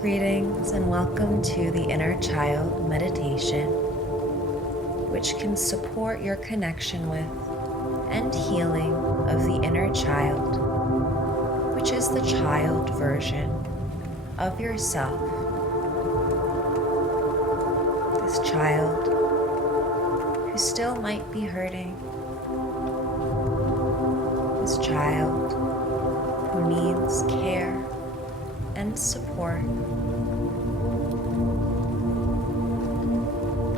Greetings and welcome to the Inner Child Meditation, which can support your connection with and healing of the inner child, which is the child version of yourself. This child who still might be hurting. This child who needs care and support.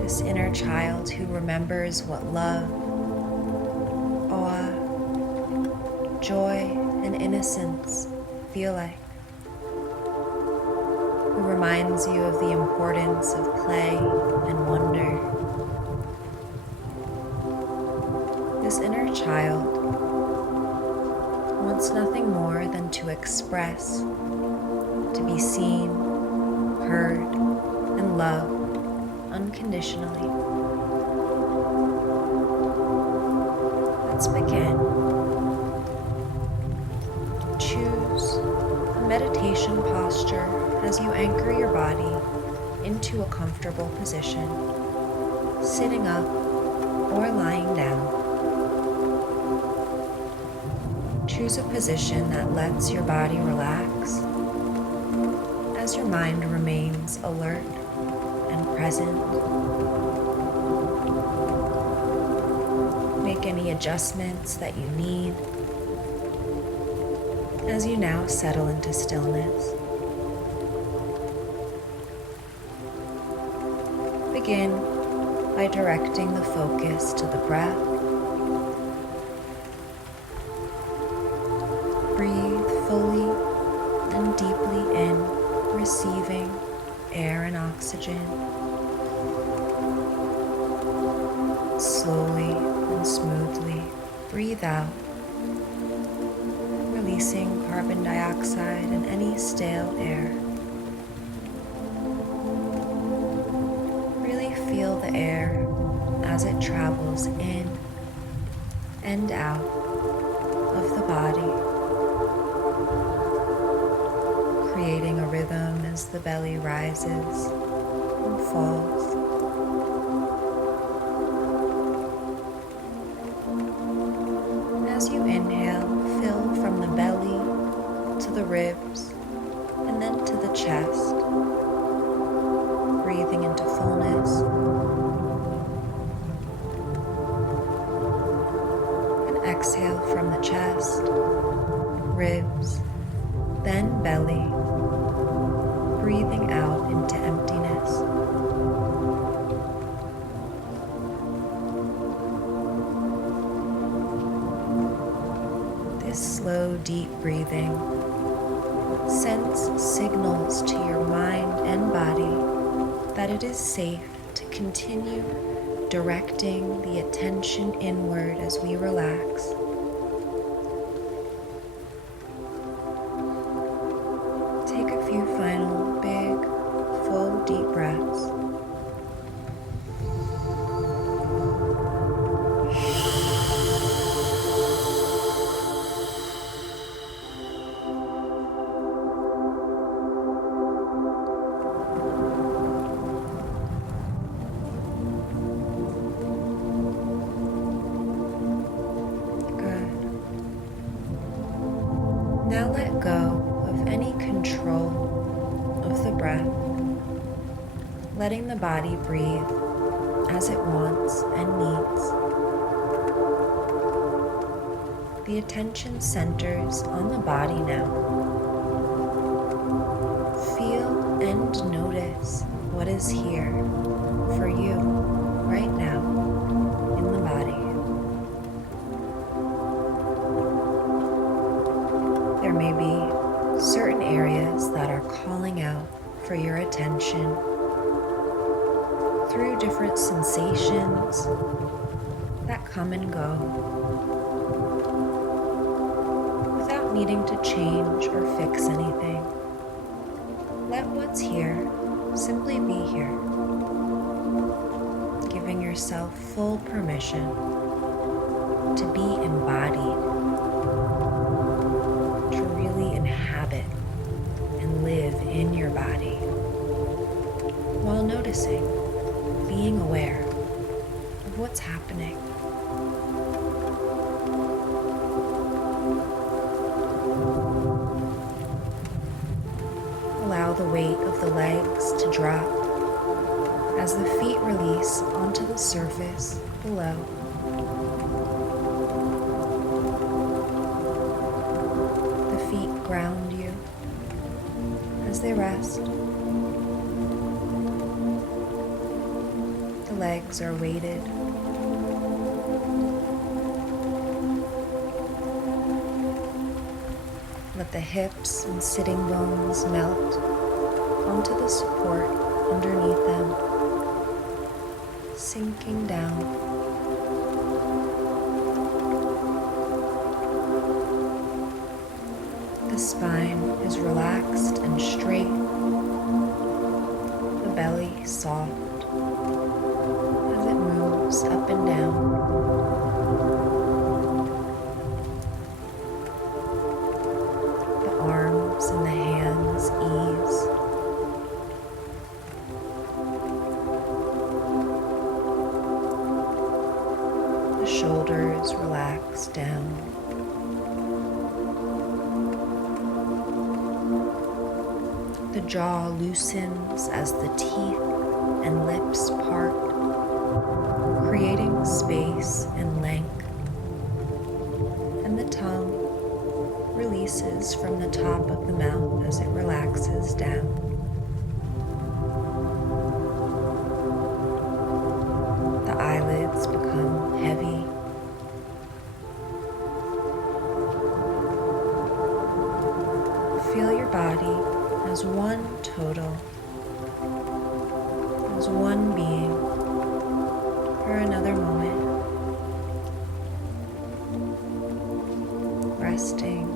This inner child who remembers what love, awe, joy, and innocence feel like. Who reminds you of the importance of play and wonder. This inner child wants nothing more than to express, to be seen, heard, and loved unconditionally. Let's begin. Choose a meditation posture as you anchor your body into a comfortable position, sitting up or lying down. Choose a position that lets your body relax as your mind remains alert and present. Make any adjustments that you need as you now settle into stillness. Begin by directing the focus to the breath. Breathe fully and deeply in, receiving air and oxygen. Slowly and smoothly breathe out, releasing carbon dioxide and any stale air. Really feel the air as it travels in and out of the body, creating a rhythm as the belly rises and falls. As you inhale, fill from the belly to the ribs and then to the chest, breathing into fullness. And exhale from the chest, ribs, then belly, breathing out into emptiness. This slow, deep breathing sends signals to your mind and body that it is safe to continue directing the attention inward as we relax. Take a few final big, full, deep breaths. Now let go of any control of the breath, letting the body breathe as it wants and needs. The attention centers on the body now. Feel and notice what is here for you right now in the body. There may be certain areas that are calling out for your attention through different sensations that come and go without needing to change or fix anything. Let what's here simply be here, giving yourself full permission to be embodied, to really inhabit and live in your body. noticing, being aware of what's happening. Allow the weight of the legs to drop as the feet release onto the surface below. The feet ground you as they rest. The legs are weighted. Let the hips and sitting bones melt onto the support underneath them, sinking down. The spine is relaxed and straight, the belly soft as it moves up and down. The arms and the hands ease. The shoulders relax down. The jaw loosens as the teeth and lips part, creating space and length. And the tongue releases from the top of the mouth as it relaxes down. The eyelids become heavy. Feel your body as one total, as one being for another moment, resting,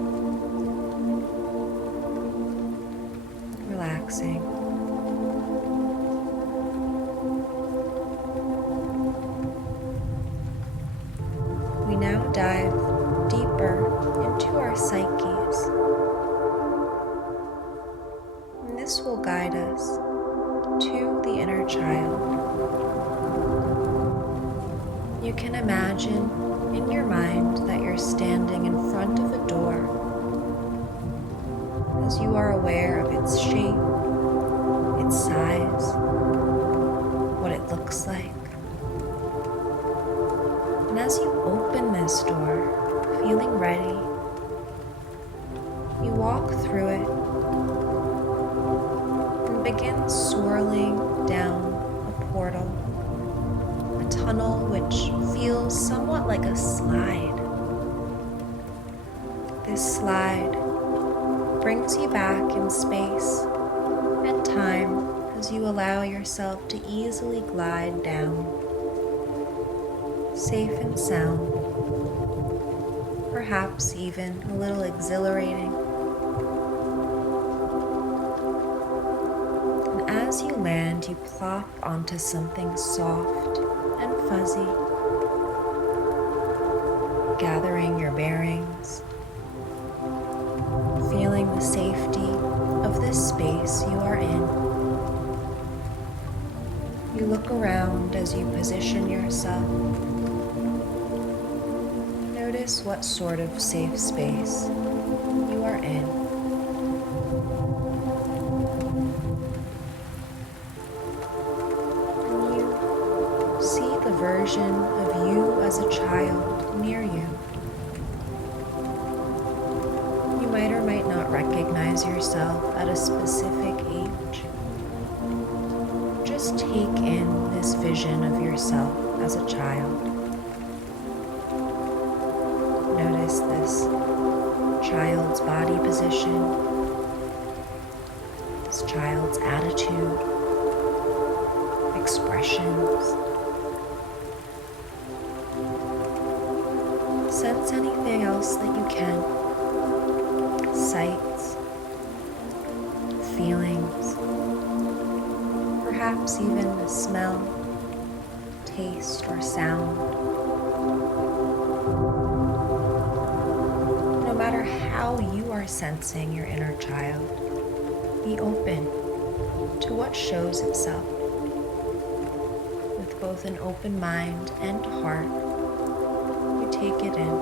relaxing. We now dive deeper into our psyches. This will guide us to the inner child. You can imagine in your mind that you're standing in front of a door as you are aware of its shape, its size, what it looks like. And as you open this door, feeling ready, you walk through it and begin swirling down a portal, a tunnel which feels somewhat like a slide. This slide brings you back in space and time as you allow yourself to easily glide down, safe and sound, perhaps even a little exhilarating. And as you land, you plop onto something soft and fuzzy, gathering your bearings, feeling the safety of this space you are in. You look around as you position yourself. Notice what sort of safe space you are in. And you see the version of you as a child near you. You might or might not recognize yourself at a specific age. Just take in this vision of yourself as a child. Notice this child's body position, this child's attitude, expressions. Sense anything else that you can. Sights, feelings, perhaps even a smell, taste, or sound. No matter how you are sensing your inner child, be open to what shows itself. both an open mind and heart, you take it in.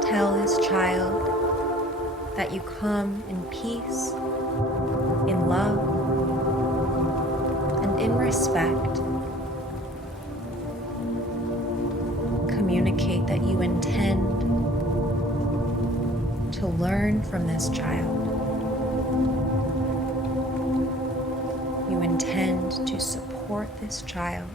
Tell this child that you come in peace, in love, and in respect. Communicate that you intend to learn from this child. You intend to support this child,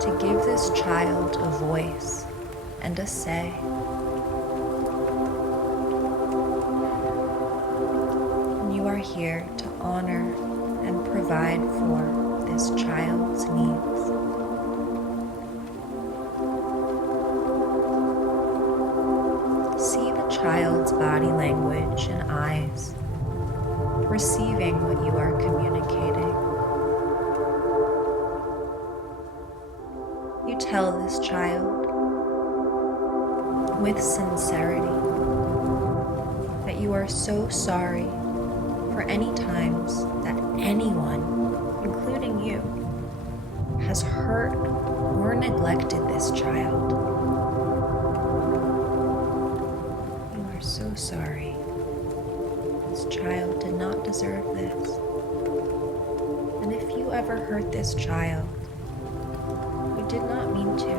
to give this child a voice and a say. And you are here to honor and provide for this child's needs. See the child's body language and eyes, receiving what you are communicating. You tell this child with sincerity that you are so sorry for any times that anyone, including you, has hurt or neglected this child. You are so sorry. This child did not deserve this. And if you ever hurt this child, you did not mean to.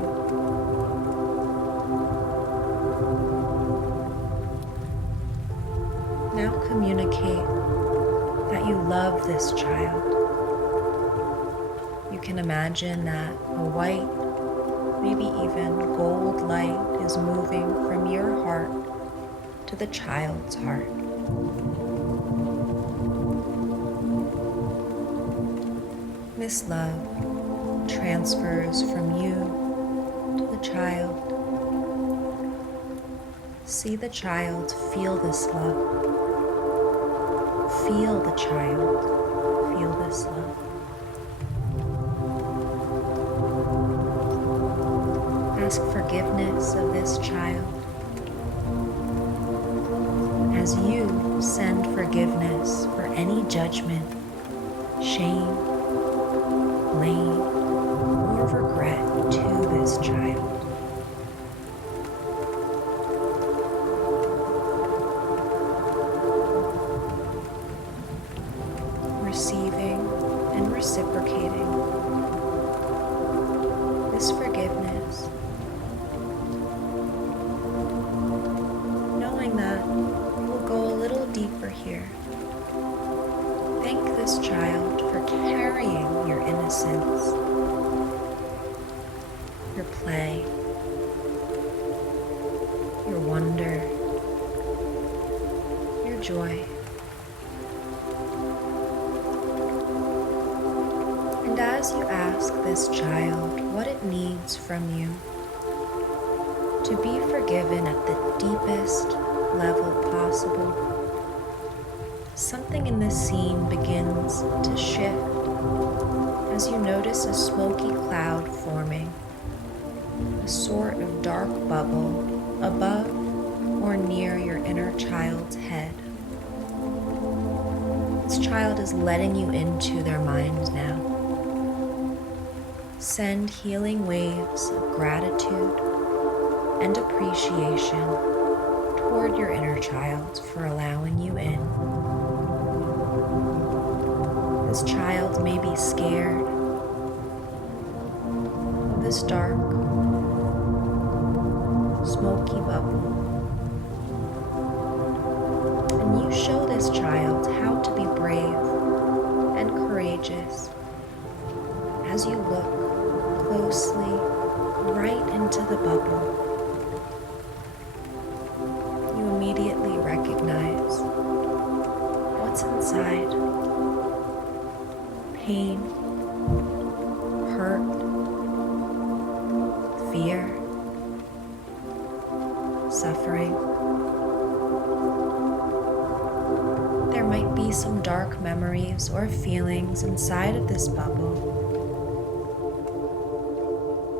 Now communicate that you love this child. You can imagine that a white, maybe even gold light is moving from your heart to the child's heart. This love transfers from you to the child. See the child feel this love. Feel the child feel this love. Ask forgiveness of this child as you send forgiveness for any judgment, shame, blame, or regret to this child. Receiving and reciprocating this forgiveness, knowing that we'll go a little deeper here. Thank this child for carrying your innocence, your play, your wonder, your joy. And as you ask this child what it needs from you to be forgiven at the deepest level possible, something in this scene begins to shift as you notice a smoky cloud forming, a sort of dark bubble above or near your inner child's head. This child is letting you into their mind now. Send healing waves of gratitude and appreciation toward your inner child for allowing you in. This child may be scared of this dark, smoky bubble. And you show this child how to be brave and courageous as you look closely right into the bubble. You immediately recognize what's inside. Pain, hurt, fear, suffering. There might be some dark memories or feelings inside of this bubble.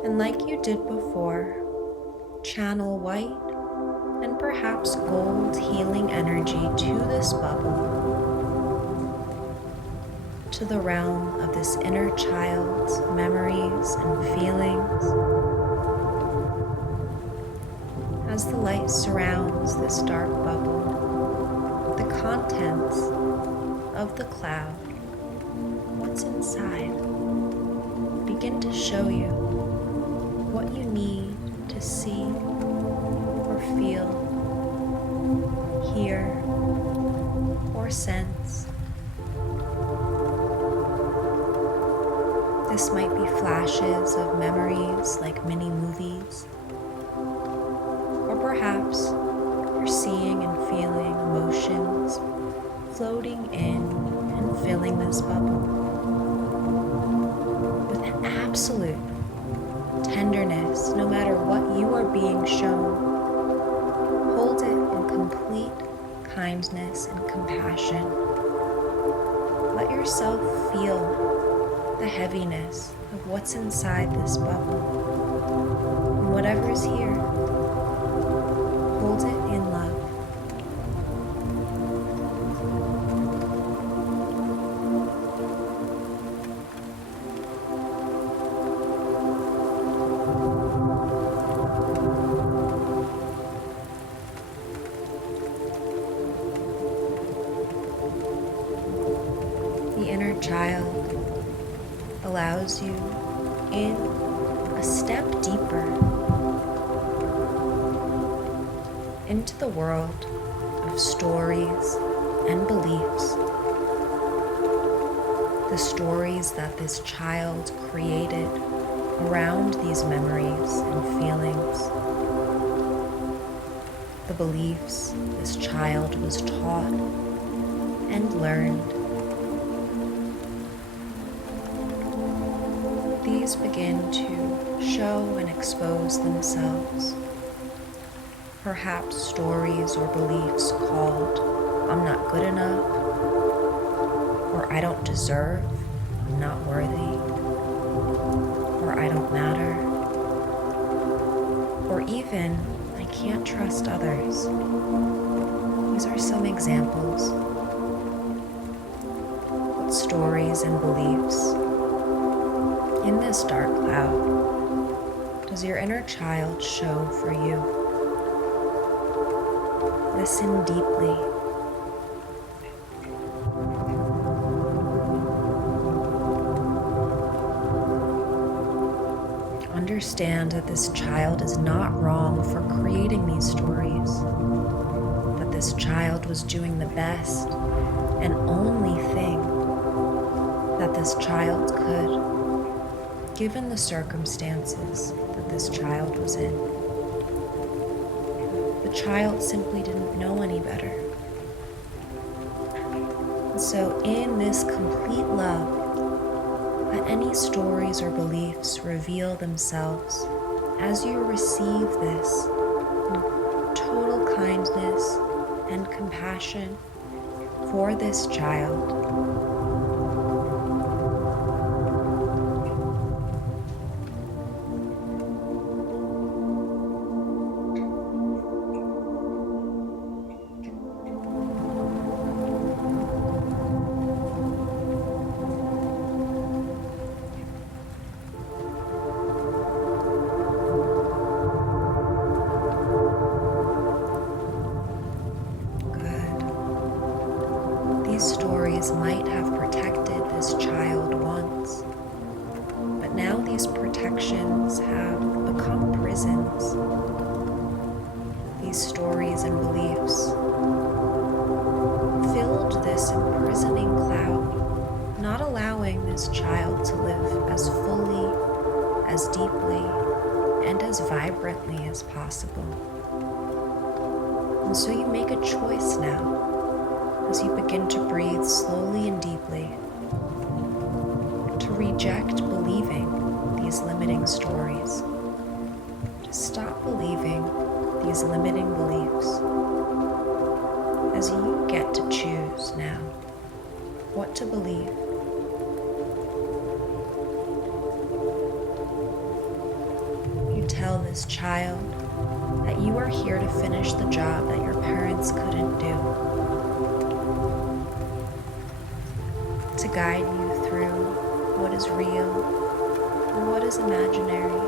And like you did before, channel white and perhaps gold healing energy to this bubble, to the realm of this inner child's memories and feelings. As the light surrounds this dark bubble, the contents of the cloud, what's inside, begin to show you what you need to see or feel, hear or sense. This might be flashes of memories like mini movies, or perhaps you're seeing and feeling emotions floating in and filling this bubble with an absolute tenderness. No matter what you are being shown, hold it in complete kindness and compassion. Let yourself feel the heaviness of what's inside this bubble, and whatever is here, hold it in love. The inner child allows you in a step deeper into the world of stories and beliefs. The stories that this child created around these memories and feelings. The beliefs this child was taught and learned. These begin to show and expose themselves. Perhaps stories or beliefs called, "I'm not good enough," or "I don't deserve," "I'm not worthy," or "I don't matter," or even, "I can't trust others." These are some examples. What stories and beliefs in this dark cloud does your inner child show for you? Listen deeply. Understand that this child is not wrong for creating these stories, that this child was doing the best and only thing that this child could, given the circumstances that this child was in. The child simply didn't know any better. And so in this complete love, let any stories or beliefs reveal themselves as you receive this in total kindness and compassion for this child. These stories might have protected this child once, but now these protections have become prisons. These stories and beliefs filled this imprisoning cloud, not allowing this child to live as fully, as deeply, and as vibrantly as possible. And so you make a choice now, as you begin to breathe slowly and deeply, to reject believing these limiting stories, to stop believing these limiting beliefs, as you get to choose now what to believe. You tell this child that you are here to finish the job that your parents couldn't do, to guide you through what is real and what is imaginary,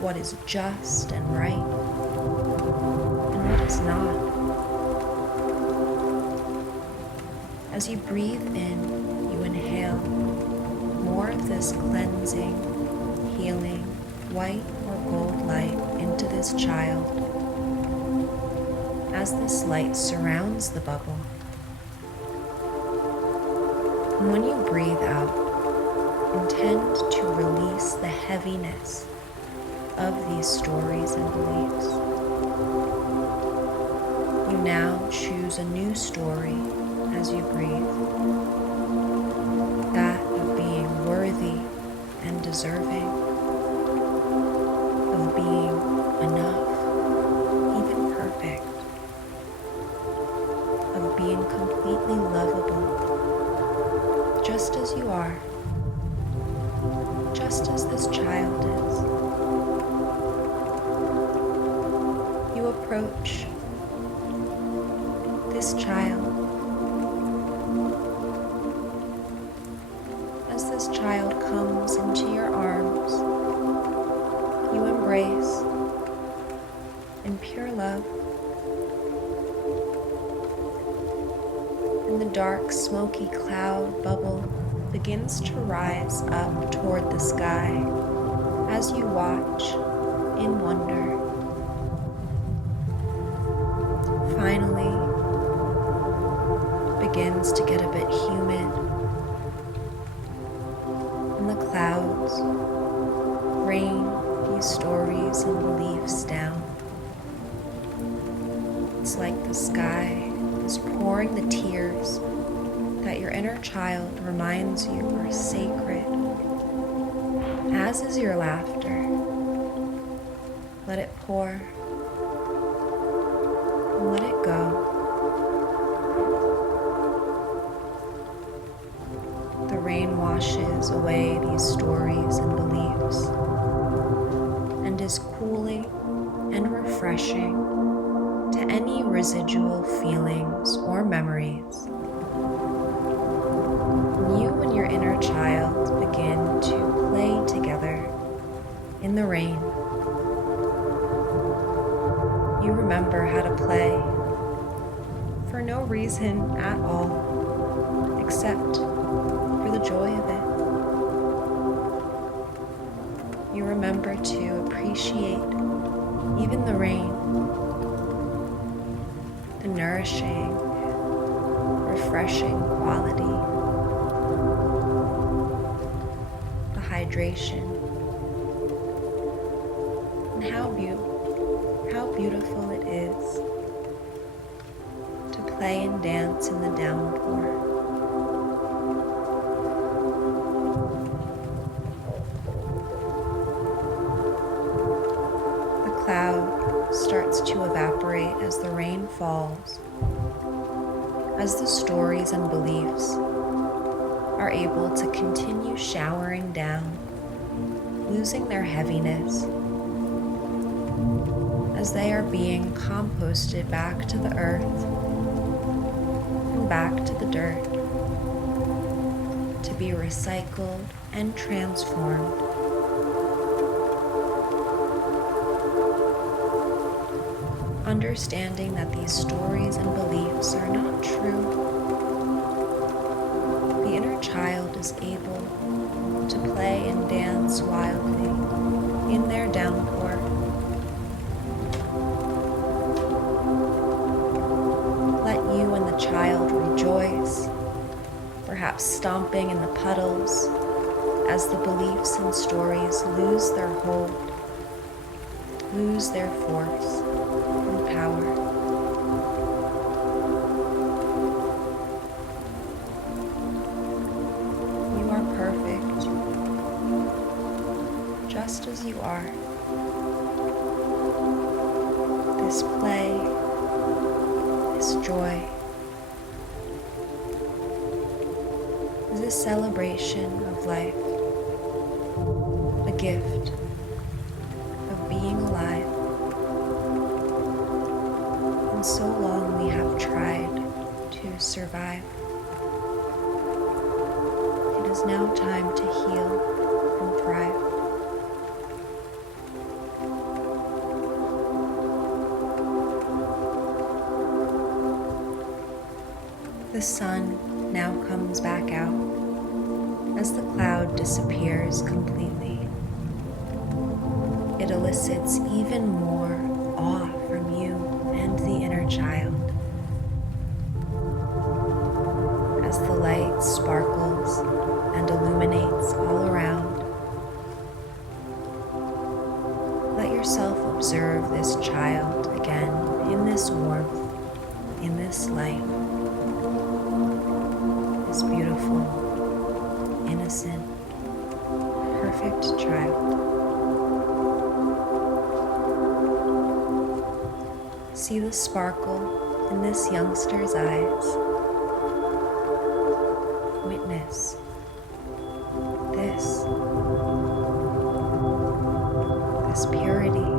what is just and right and what is not. As you breathe in, you inhale more of this cleansing, healing, white or gold light into this child. As this light surrounds the bubble, and when you breathe out, intend to release the heaviness of these stories and beliefs. You now choose a new story as you breathe, that of being worthy and deserving, of being enough, even perfect, of being completely lovable, just as you are, just as this child is. You approach this child. As this child comes into your arms, you embrace in pure love. And the dark, smoky cloud bubble begins to rise up toward the sky as you watch in wonder. Finally, it begins to get a bit humid, and the clouds rain these stories and beliefs down. It's like the sky is pouring the tears that your inner child reminds you are sacred, as is your laughter. Let it pour and let it go. The rain washes away these stories and beliefs and is cooling and refreshing to any residual feelings or memories. You and your inner child begin to play together in the rain. You remember how to play for no reason at all, except for the joy of it. You remember to appreciate even the rain, the nourishing, refreshing quality, the hydration, and how beautiful it is to play and dance in the downpour. The cloud starts to evaporate as the rain falls, as the stories and beliefs are able to continue showering down, losing their heaviness, as they are being composted back to the earth and back to the dirt to be recycled and transformed. Understanding that these stories and beliefs are not true, the inner child is able to play and dance wildly in their downpour. Let you and the child rejoice, perhaps stomping in the puddles as the beliefs and stories lose their hold, lose their force and power. You are perfect, just as you are. This play, this joy, is a celebration of life, a gift of being alive. so long we have tried to survive. It is now time to heal and thrive. The sun now comes back out as the cloud disappears completely. It elicits even more awe from you and the inner child. As the light sparkles and illuminates all around, let yourself observe this child again in this warmth, in this light. This beautiful, innocent, perfect child. See the sparkle in this youngster's eyes. Witness this purity.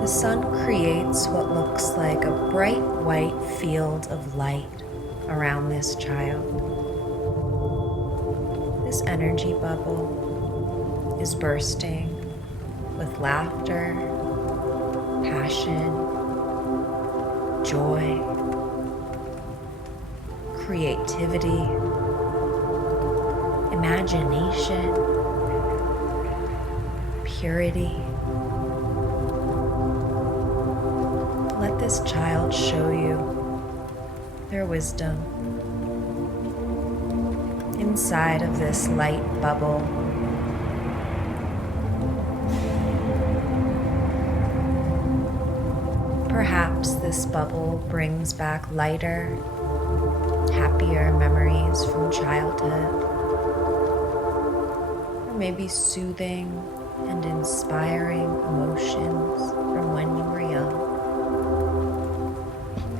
The sun creates what looks like a bright white field of light around this child. This energy bubble is bursting with laughter, passion, joy, creativity, imagination, purity. Let this child show you their wisdom inside of this light bubble. Perhaps this bubble brings back lighter, happier memories from childhood, or maybe soothing and inspiring emotions from when you were young.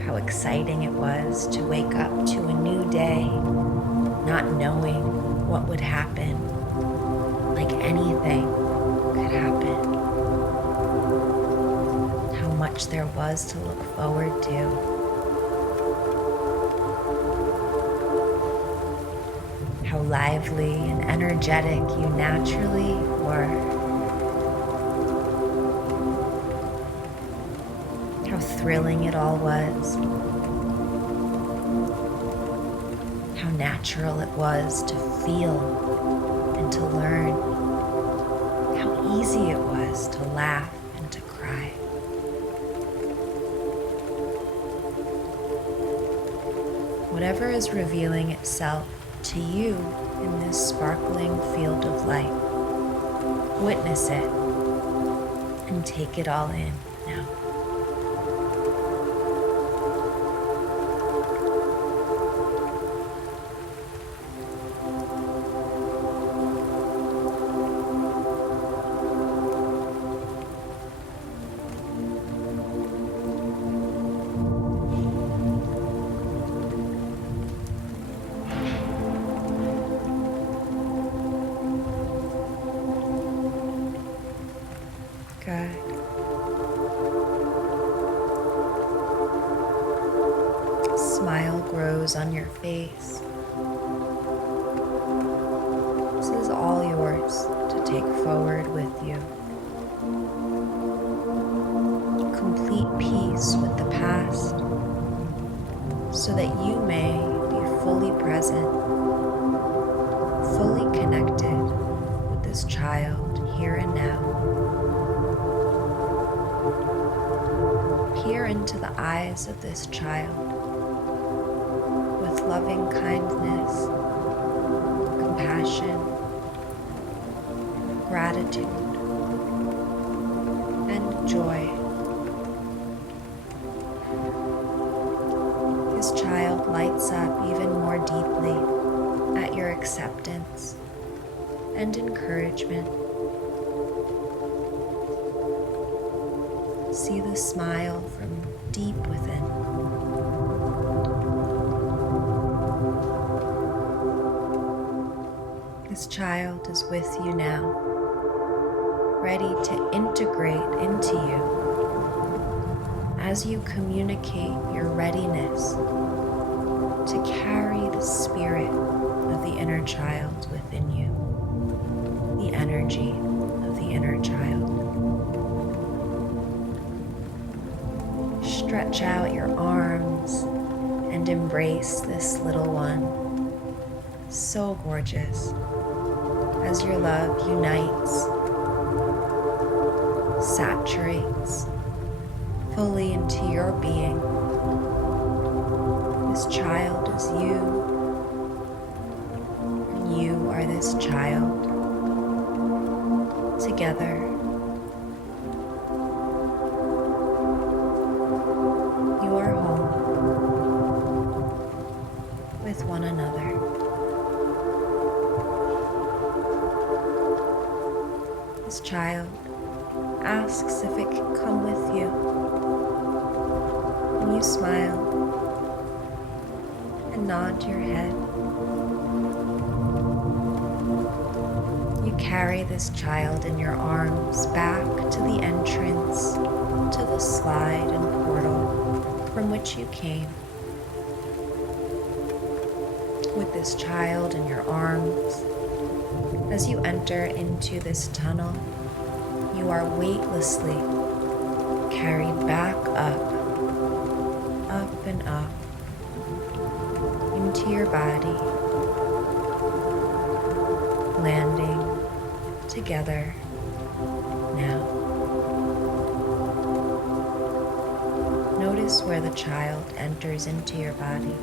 How exciting it was to wake up to a new day, not knowing what would happen, like anything could happen. How much there was to look forward to. How lively and energetic you naturally were. How thrilling it all was. How natural it was to feel and to learn. How easy it was to laugh and to cry. Whatever is revealing itself to you in this sparkling field of light, witness it and take it all in now. Good. Smile grows on your face. This is all yours to take forward with you. Complete peace with the past so that you may be fully present, fully connected with this child here and now. Peer into the eyes of this child with loving kindness, compassion, gratitude, and joy. This child lights up even more deeply at your acceptance and encouragement. See the smile from deep within. This child is with you now, ready to integrate into you as you communicate your readiness to carry the spirit of the inner child within you, the energy of the inner child. Stretch out your arms and embrace this little one, so gorgeous, as your love unites, saturates fully into your being. This child is you, and you are this child. Together, you are home with one another. This child asks if it can come with you, and you smile and nod your head. You carry this child in your arms back to the entrance to the slide and portal from which you came. With this child in your arms, as you enter into this tunnel, you are weightlessly carried back up and up into your body, landing together now. Notice where the child enters into your body.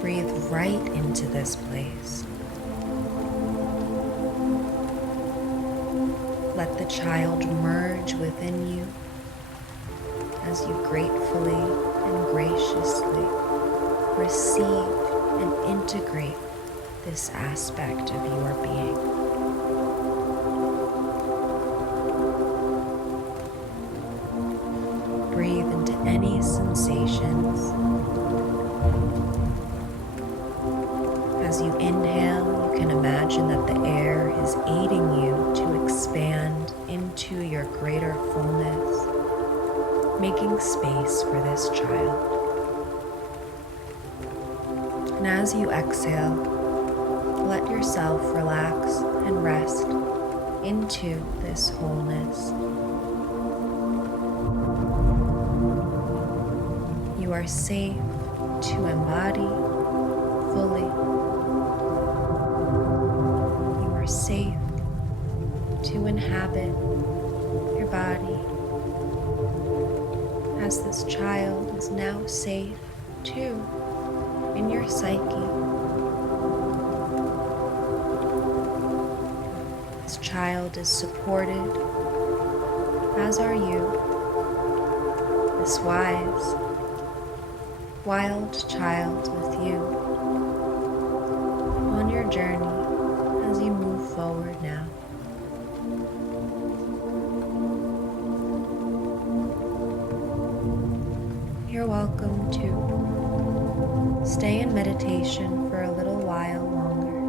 Breathe right into this place. Let the child merge within you as you gratefully and graciously receive and integrate this aspect of your being. Breathe into any sensations. As you inhale, you can imagine that the air is aiding you to expand into your greater fullness, making space for this child. And as you exhale, let yourself relax and rest into this wholeness. You are safe to embody fully. You are safe to inhabit your body, as this child is now safe too in your psyche. This child is supported, as are you. This wise, wild child with you on your journey as you move forward now. You're welcome to stay in meditation for a little while longer.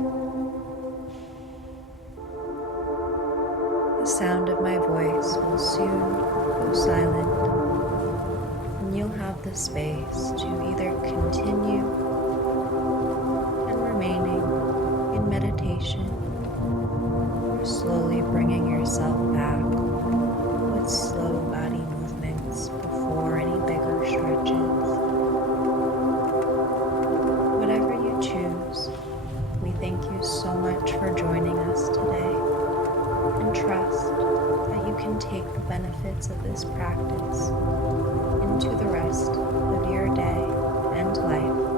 The sound of my voice will soon go silent, and you'll have the space to either continue and remaining in meditation, or slowly bringing yourself back with slow body movements before any bigger stretches. Whatever you choose, we thank you so much for joining us today, and trust that you can take the benefits of this practice into the rest of your day and life.